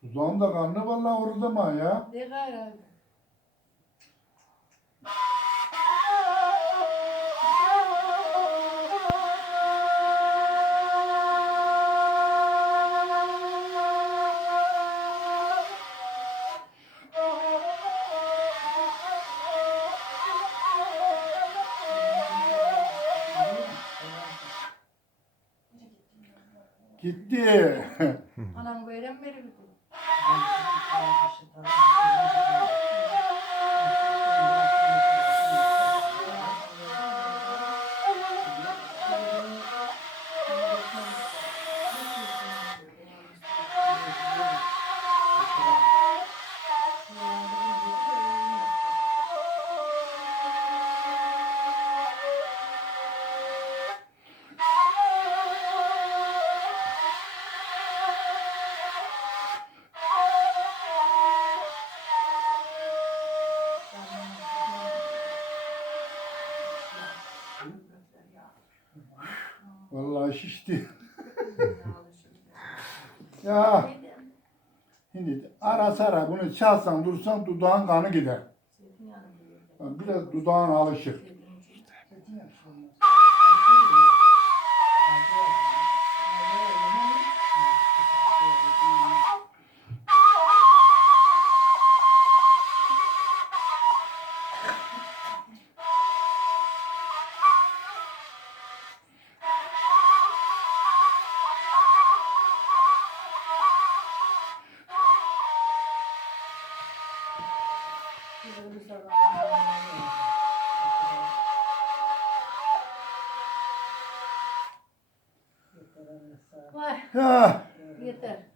Tuzağın da karnı vallahi orada mı ya? Ne kararı? Gitti. Anam beri gidiyor? Vallahi şişti. ya şimdi ara sıra bunu çalsan dursan dudağın kanı gider. Biraz dudağın alışır. Vay Ya yeter.